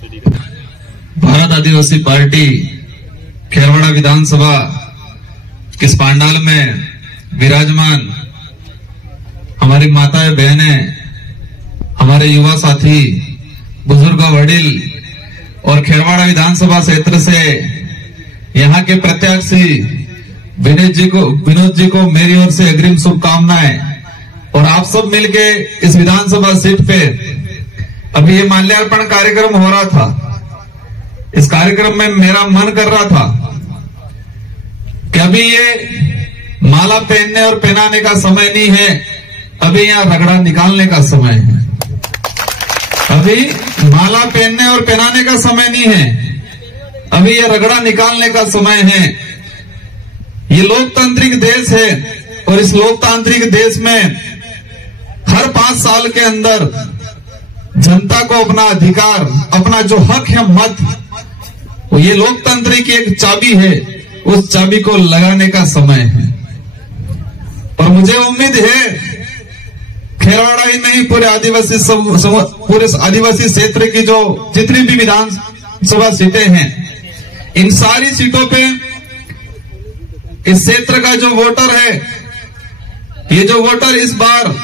भारत आदिवासी party Kherwara विधानसभा के इस पांडाल में विराजमान हमारी माताएं बहनें, हमारे युवा साथी, बुजुर्ग वडील और खेरवाड़ा विधानसभा क्षेत्र से यहाँ के प्रत्याशी विनोद जी को मेरी ओर से अग्रिम शुभकामनाएं। और आप सब मिलके इस विधानसभा सीट पे अभी ये माल्यार्पण कार्यक्रम हो रहा था। इस कार्यक्रम में मेरा मन कर रहा था कि अभी ये माला पहनने और पहनाने का समय नहीं है, अभी यहाँ रगड़ा निकालने का समय है। अभी माला पहनने और पहनाने का समय नहीं है, अभी ये रगड़ा निकालने का समय है। ये लोकतांत्रिक देश है और इस लोकतांत्रिक देश में हर 5 साल के अंदर जनता को अपना अधिकार, अपना जो हक है मत, ये लोकतंत्र की एक चाबी है, उस चाबी को लगाने का समय है। और मुझे उम्मीद है खेरवाड़ा ही नहीं, पूरे आदिवासी क्षेत्र की जो जितनी भी विधानसभा सीटें हैं, इन सारी सीटों पे इस क्षेत्र का जो वोटर है, ये जो वोटर इस बार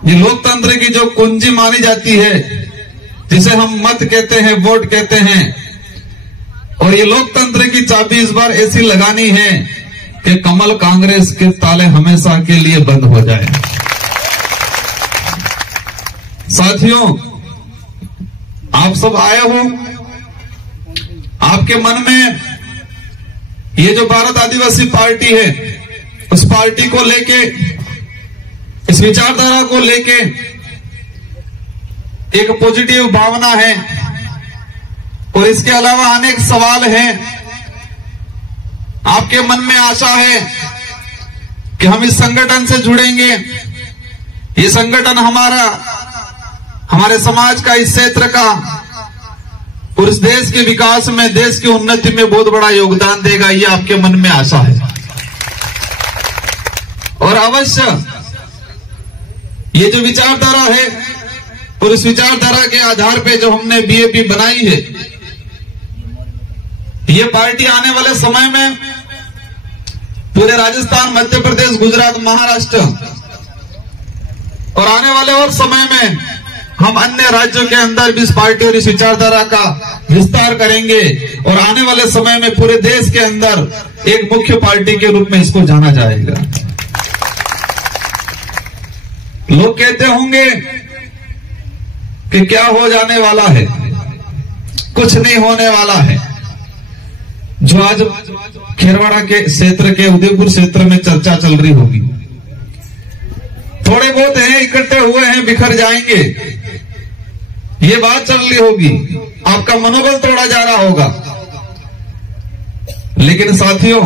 ये लोकतंत्र की जो कुंजी मानी जाती है, जिसे हम मत कहते हैं, वोट कहते हैं, और ये लोकतंत्र की चाबी इस बार ऐसी लगानी है कि कमल कांग्रेस के ताले हमेशा के लिए बंद हो जाए। साथियों, आप सब आए हो, आपके मन में ये जो भारत आदिवासी पार्टी है, उस पार्टी को लेके, इस विचारधारा को लेके एक पॉजिटिव भावना है और इसके अलावा अनेक सवाल हैं। आपके मन में आशा है कि हम इस संगठन से जुड़ेंगे, ये संगठन हमारे समाज का, इस क्षेत्र का और इस देश के विकास में, देश की उन्नति में बहुत बड़ा योगदान देगा, ये आपके मन में आशा है। और अवश्य ये जो विचारधारा है और इस विचारधारा के आधार पे जो हमने बीएपी बनाई है, ये पार्टी आने वाले समय में पूरे राजस्थान, मध्य प्रदेश, गुजरात, महाराष्ट्र और आने वाले और समय में हम अन्य राज्यों के अंदर भी इस पार्टी और इस विचारधारा का विस्तार करेंगे और आने वाले समय में पूरे देश के अंदर एक मुख्य पार्टी के रूप में इसको जाना जाएगा। लोग कहते होंगे कि क्या हो जाने वाला है, कुछ नहीं होने वाला है। जो आज खेरवाड़ा के क्षेत्र के, उदयपुर क्षेत्र में चर्चा चल रही होगी, थोड़े बहुत हैं, इकट्ठे हुए हैं, बिखर जाएंगे, ये बात चल रही होगी, आपका मनोबल तोड़ा जा रहा होगा। लेकिन साथियों,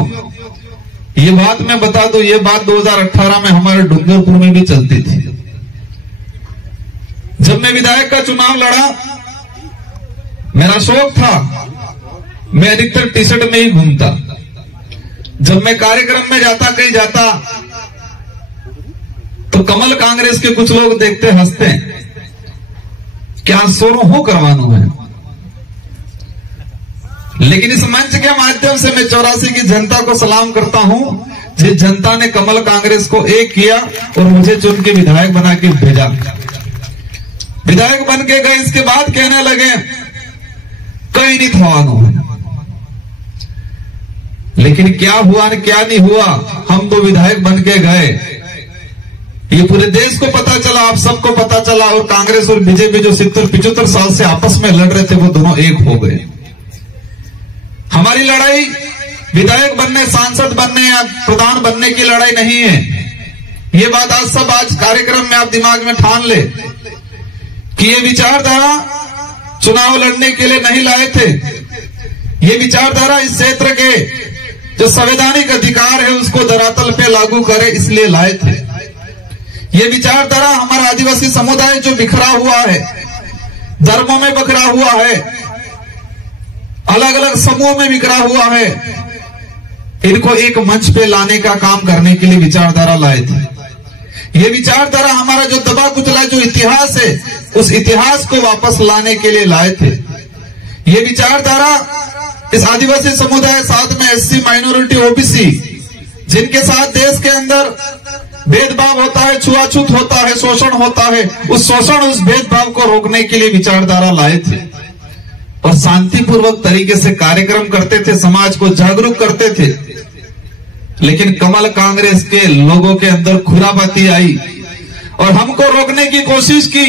ये बात मैं बता दूं, ये बात 2018 में हमारे डूंगरपुर में भी चलती थी। जब मैं विधायक का चुनाव लड़ा, मेरा शौक था, मैं अधिकतर टी शर्ट में ही घूमता। जब मैं कार्यक्रम में जाता, कहीं जाता, तो कमल कांग्रेस के कुछ लोग देखते, हंसते, क्या सोरो हो करवानो है। लेकिन इस मंच के माध्यम से मैं 84 की जनता को सलाम करता हूं, जिस जनता ने कमल कांग्रेस को एक किया और मुझे चुन के विधायक बना के भेजा। विधायक बन के गए, इसके बाद कहने लगे कहीं नहीं थवानो है। लेकिन क्या हुआ न क्या नहीं हुआ, हम तो विधायक बन के गए, ये पूरे देश को पता चला, आप सबको पता चला। और कांग्रेस और बीजेपी जो 70-75 साल से आपस में लड़ रहे थे, वो दोनों एक हो गए। हमारी लड़ाई विधायक बनने, सांसद बनने या प्रधान बनने की लड़ाई नहीं है। ये बात आज कार्यक्रम में आप दिमाग में ठान ले कि ये विचारधारा चुनाव लड़ने के लिए नहीं लाए थे। ये विचारधारा इस क्षेत्र के जो संवैधानिक अधिकार है उसको धरातल पे लागू करे, इसलिए लाए थे। ये विचारधारा हमारा आदिवासी समुदाय जो बिखरा हुआ है, धर्मों में बिखरा हुआ है, अलग अलग समूहों में बिखरा हुआ है, इनको एक मंच पे लाने का काम करने के लिए विचारधारा लाए थे। ये विचारधारा हमारा जो दबा कुचला जो इतिहास है उस इतिहास को वापस लाने के लिए लाए थे। ये विचारधारा इस आदिवासी समुदाय, साथ में एससी, माइनॉरिटी, ओबीसी, जिनके साथ देश के अंदर भेदभाव होता है, छुआछूत होता है, शोषण होता है, उस शोषण, उस भेदभाव को रोकने के लिए विचारधारा लाए थे और शांतिपूर्वक तरीके से कार्यक्रम करते थे, समाज को जागरूक करते थे। लेकिन कमल कांग्रेस के लोगों के अंदर खुरापाती आई और हमको रोकने की कोशिश की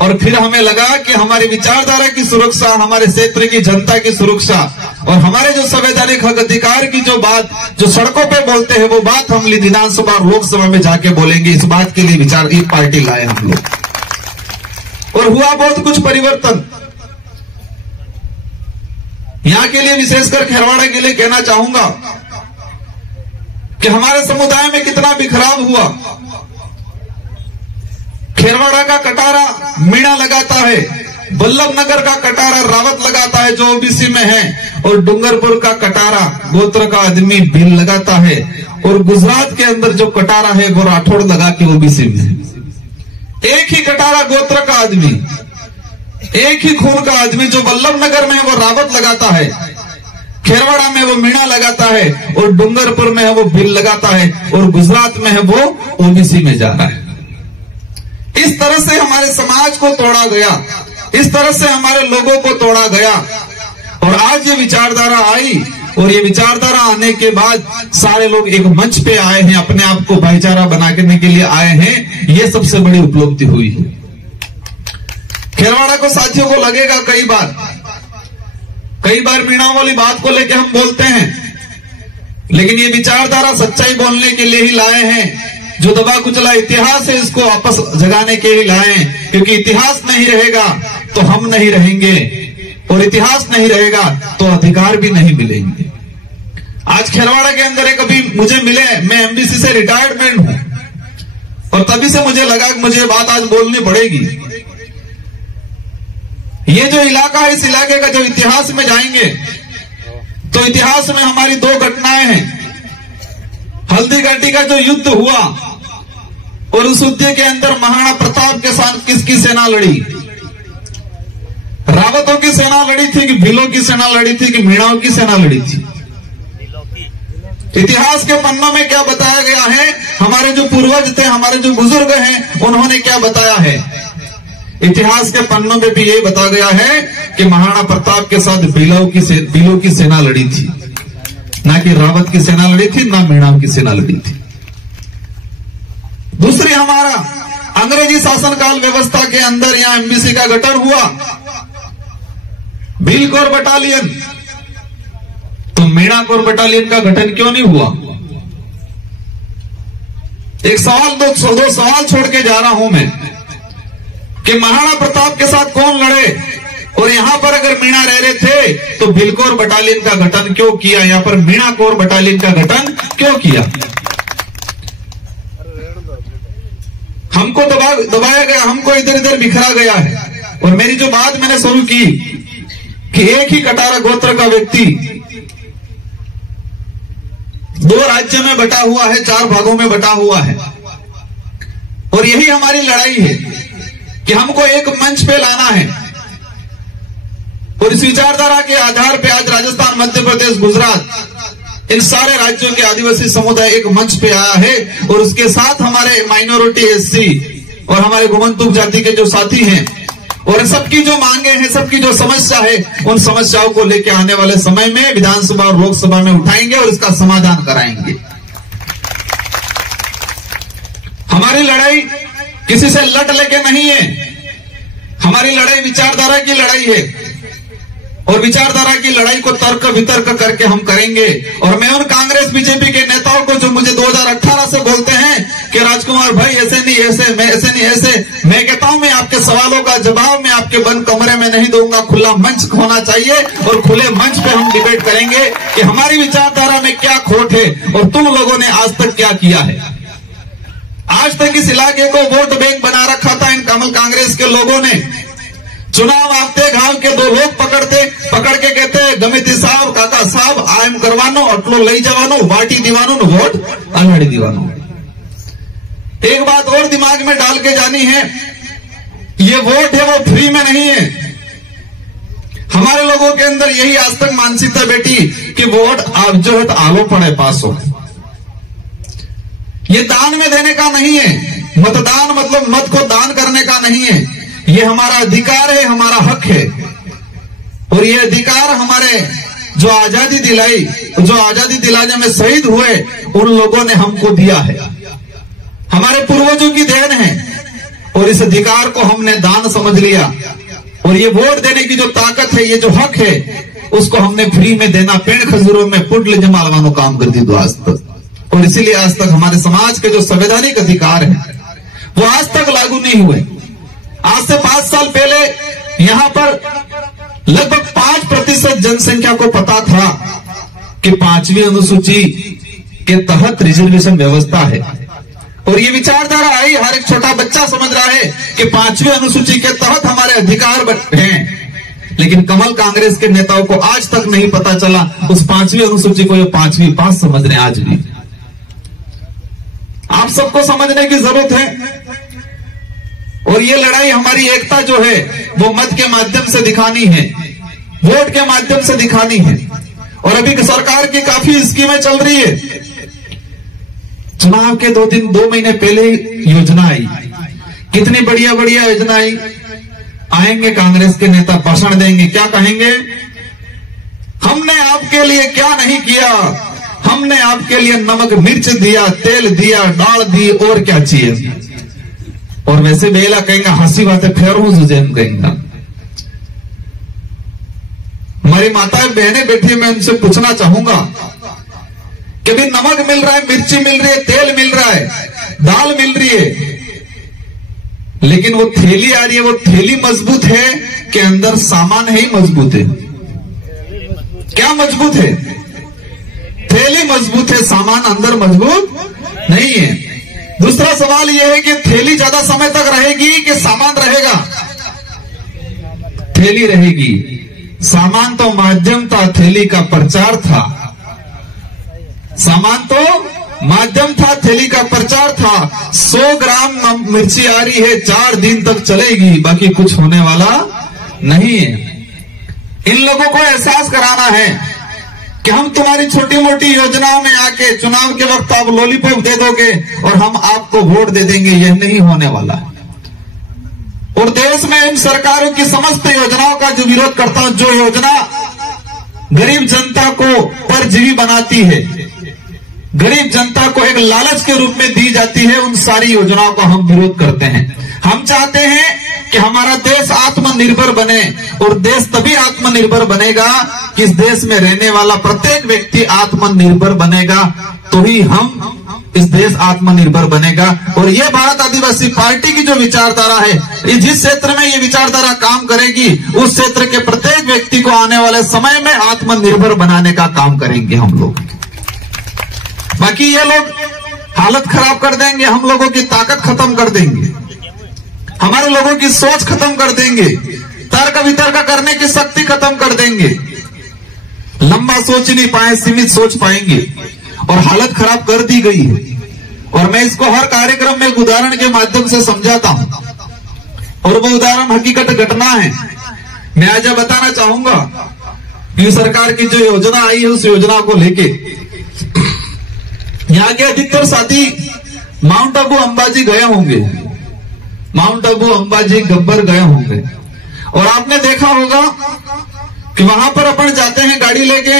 और फिर हमें लगा कि हमारी विचारधारा की सुरक्षा, हमारे क्षेत्र की जनता की सुरक्षा और हमारे जो संवैधानिक हक अधिकार की जो बात जो सड़कों पे बोलते हैं वो बात हम विधानसभा और लोकसभा में जाके बोलेंगे। इस बात के लिए विचार एक पार्टी लाए हम लोग और हुआ बहुत कुछ परिवर्तन। यहां के लिए विशेषकर खेरवाड़ा के लिए कहना चाहूंगा कि हमारे समुदाय में कितना बिखराव हुआ। खेरवाड़ा का कटारा मीणा लगाता है, बल्लभ नगर का कटारा रावत लगाता है जो ओबीसी में है, और डूंगरपुर का कटारा गोत्र का आदमी भील लगाता है, और गुजरात के अंदर जो कटारा है वो राठौड़ लगा के ओबीसी में। एक ही कटारा गोत्र का आदमी, एक ही खून का आदमी, जो बल्लभ नगर में है वो रावत लगाता है, खेरवाड़ा में वो मीणा लगाता है, और डूंगरपुर में है वो भील लगाता है, और गुजरात में है वो ओबीसी में जा रहा है। इस तरह से हमारे समाज को तोड़ा गया, इस तरह से हमारे लोगों को तोड़ा गया। और आज ये विचारधारा आई और ये विचारधारा आने के बाद सारे लोग एक मंच पे आए हैं, अपने आप को भाईचारा बनाने के लिए आए हैं। ये सबसे बड़ी उपलब्धि हुई है। खेरवाड़ा को साथियों को लगेगा कई बार मीणा वाली बात को लेकर हम बोलते हैं, लेकिन ये विचारधारा सच्चाई बोलने के लिए ही लाए हैं। जो दबा कुचला इतिहास है इसको वापस जगाने के लिए लाए हैं, क्योंकि इतिहास नहीं रहेगा तो हम नहीं रहेंगे, और इतिहास नहीं रहेगा तो अधिकार भी नहीं मिलेंगे। आज खेरवाड़ा के अंदर एक अभी मुझे मिले, मैं एमबीसी से रिटायर्डमेंट हूं और तभी से मुझे लगा कि मुझे बात आज बोलनी पड़ेगी। ये जो इलाका है, इस इलाके का जो इतिहास में जाएंगे तो इतिहास में हमारी दो घटनाएं हैं। हल्दी घाटी का जो युद्ध हुआ और उस युद्ध के अंदर महाराणा प्रताप के साथ किसकी सेना लड़ी? रावतों की सेना लड़ी थी कि भीलों की सेना लड़ी थी कि मीणाओं की सेना लड़ी थी? इतिहास के पन्नों में क्या बताया गया है? हमारे जो पूर्वज थे, हमारे जो बुजुर्ग हैं, उन्होंने क्या बताया है? इतिहास के पन्नों में भी यही बताया गया है कि महाराणा प्रताप के साथ भीलों की सेना लड़ी थी, ना कि रावत की सेना लड़ी थी, ना मीणाओं की सेना लड़ी थी। दूसरी, हमारा अंग्रेजी शासनकाल व्यवस्था के अंदर यहां एमबीसी का गठन हुआ, भील कोर बटालियन, तो मीणा कोर बटालियन का गठन क्यों नहीं हुआ? एक सवाल, दो सवाल छोड़ के जा रहा हूं मैं कि महाराणा प्रताप के साथ कौन लड़े, और यहां पर अगर मीणा रह रहे थे तो भील कोर बटालियन का गठन क्यों किया? यहां पर मीणा कोर बटालियन का गठन क्यों किया? हमको दबाया गया, हमको इधर इधर बिखरा गया है। और मेरी जो बात मैंने शुरू की कि एक ही कटारा गोत्र का व्यक्ति दो राज्य में बटा हुआ है, 4 भागों में बटा हुआ है, और यही हमारी लड़ाई है कि हमको एक मंच पे लाना है। और इस विचारधारा के आधार पे आज राजस्थान, मध्य प्रदेश, गुजरात, इन सारे राज्यों के आदिवासी समुदाय एक मंच पे आया है, और उसके साथ हमारे माइनॉरिटी, एससी और हमारे गोमंतुक जाति के जो साथी हैं, और सबकी जो मांगे हैं, सबकी जो समस्या है, उन समस्याओं को लेकर आने वाले समय में विधानसभा और लोकसभा में उठाएंगे और इसका समाधान कराएंगे। हमारी लड़ाई किसी से लट लेके नहीं है, हमारी लड़ाई विचारधारा की लड़ाई है, और विचारधारा की लड़ाई को तर्क वितर्क करके हम करेंगे। और मैं उन कांग्रेस बीजेपी के नेताओं को जो मुझे 2018 से बोलते हैं कि राजकुमार भाई ऐसे नहीं, ऐसे मैं ऐसे नहीं, ऐसे, मैं कहता हूं मैं आपके सवालों का जवाब मैं आपके बंद कमरे में नहीं दूंगा, खुला मंच होना चाहिए, और खुले मंच पे हम डिबेट करेंगे कि हमारी विचारधारा में क्या खोट है और तुम लोगों ने आज तक क्या किया है। आज तक इस इलाके को वोट बैंक बना रखा था इन कमल कांग्रेस के लोगों ने। चुनाव आते गांव के 2 लोग पकड़ के कहते हैं गमिती साहब, काका साहब, आयम करवानो, अटलो लई जवानो, बाटी दीवानो, वोट अल्लाड़ी दीवानो। एक बात और दिमाग में डाल के जानी है। ये वोट है वो फ्री में नहीं है। हमारे लोगों के अंदर यही आज तक मानसिकता बैठी कि वोट आप जो है तो आलो पड़े पास हो। ये दान में देने का नहीं है। मतदान मतलब मत को दान करने का नहीं है। ये हमारा अधिकार है, हमारा हक है। और ये अधिकार हमारे जो आजादी दिलाने में शहीद हुए उन लोगों ने हमको दिया है, हमारे पूर्वजों की देन है। और इस अधिकार को हमने दान समझ लिया। और ये वोट देने की जो ताकत है, ये जो हक है, उसको हमने फ्री में देना पेड़ खजूरों में पुटल जमालवानो काम कर दी दो आज तक। और इसीलिए आज तक हमारे समाज के जो संवैधानिक अधिकार है वो आज तक लागू नहीं हुए। आज से 5 साल पहले यहां पर लगभग 5% जनसंख्या को पता था कि 5वीं अनुसूची के तहत रिजर्वेशन व्यवस्था है। और ये विचारधारा आई, हर एक छोटा बच्चा समझ रहा है कि 5वीं अनुसूची के तहत हमारे अधिकार हैं। लेकिन कमल कांग्रेस के नेताओं को आज तक नहीं पता चला उस 5वीं अनुसूची को ये 5वीं पास समझ रहे हैं। आज भी आप सबको समझने की जरूरत है। और ये लड़ाई हमारी एकता जो है वो मत के माध्यम से दिखानी है, वोट के माध्यम से दिखानी है। और अभी सरकार की काफी स्कीमें चल रही है। चुनाव के 2 महीने पहले योजना आई, कितनी बढ़िया बढ़िया योजना आई। आएंगे कांग्रेस के नेता भाषण देंगे, क्या कहेंगे? हमने आपके लिए क्या नहीं किया, हमने आपके लिए नमक मिर्च दिया, तेल दिया, दाल दी, और क्या चाहिए। और वैसे बेला कहेंगे हंसी बातें फेर हूं जुजेम कहेंगे। हमारी माताएं बहनें बैठी, मैं उनसे पूछना चाहूंगा कि भी नमक मिल रहा है, मिर्ची मिल रही है, तेल मिल रहा है, दाल मिल रही है, लेकिन वो थैली आ रही है, वो थैली मजबूत है कि अंदर सामान है ही मजबूत है? क्या मजबूत है? थैली मजबूत है, सामान अंदर मजबूत नहीं है। दूसरा सवाल यह है कि थैली ज्यादा समय तक रहेगी कि सामान रहेगा? थैली रहेगी। सामान तो माध्यम था, थैली का प्रचार था। सामान तो माध्यम था, थैली का प्रचार था। 100 ग्राम मिर्ची आ रही है, 4 दिन तक चलेगी, बाकी कुछ होने वाला नहीं है। इन लोगों को एहसास कराना है कि हम तुम्हारी छोटी मोटी योजनाओं में आके चुनाव के वक्त आप लॉलीपॉप दे दोगे और हम आपको वोट दे देंगे, यह नहीं होने वाला। और देश में इन सरकारों की समस्त योजनाओं का जो विरोध करता हूं, जो योजना गरीब जनता को परजीवी बनाती है, गरीब जनता को एक लालच के रूप में दी जाती है, उन सारी योजनाओं का हम विरोध करते हैं। हम चाहते हैं कि हमारा देश आत्मनिर्भर बने। और देश तभी आत्मनिर्भर बनेगा कि इस देश में रहने वाला प्रत्येक व्यक्ति आत्मनिर्भर बनेगा, तो ही हम इस देश आत्मनिर्भर बनेगा। और ये भारत आदिवासी पार्टी की जो विचारधारा है, जिस क्षेत्र में ये विचारधारा काम करेगी, उस क्षेत्र के प्रत्येक व्यक्ति को आने वाले समय में आत्मनिर्भर बनाने का काम करेंगे हम लोग। बाकी ये लोग हालत खराब कर देंगे, हम लोगों की ताकत खत्म कर देंगे, हमारे लोगों की सोच खत्म कर देंगे, तर्क वितर्क करने की शक्ति खत्म कर देंगे। लंबा सोच नहीं पाए, सीमित सोच पाएंगे। और हालत खराब कर दी गई है। और मैं इसको हर कार्यक्रम में एक उदाहरण के माध्यम से समझाता हूं। और वो उदाहरण हकीकत घटना है। मैं आज बताना चाहूंगा कि सरकार की जो योजना आई है, उस योजना को लेके यहाँ के अधिकतर साथी माउंट आबू अंबाजी गए होंगे, माउंट आबू अंबाजी गब्बर गए होंगे। और आपने देखा होगा कि वहां पर अपन जाते हैं गाड़ी लेके,